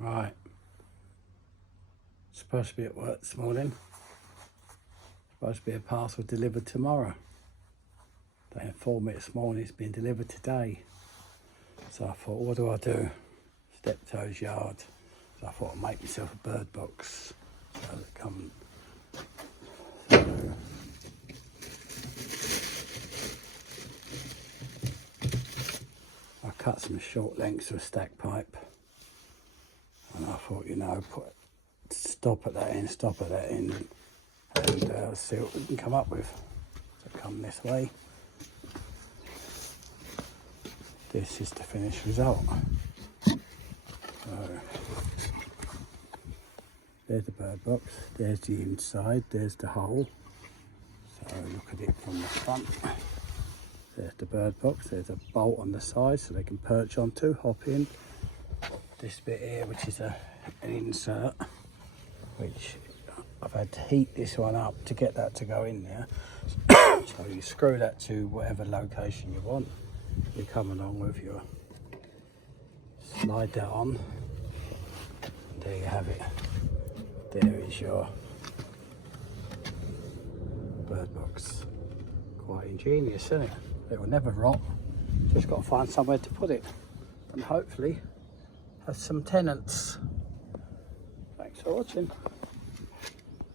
Right. Supposed to be at work this morning. Supposed to be a parcel delivered tomorrow. They informed me this morning it's been delivered today. So I thought, what do I do? Steptoe's yard. So I thought I'd make myself a bird box. So that come. I cut some short lengths of stack pipe. And I thought, you know, stop at that end, and see what we can come up with. So come this way. This is the finished result. So there's the bird box, there's the inside, there's the hole. So look at it from the front. There's the bird box, there's a bolt on the side so they can perch onto, hop in. This bit here, which is an insert, which I've had to heat this one up to get that to go in there. So you screw that to whatever location you want. You come along with your, slide that on, and there you have it. There is your bird box. Quite ingenious, isn't it? It will never rot. Just got to find somewhere to put it, and hopefully have some tenants. Thanks for watching.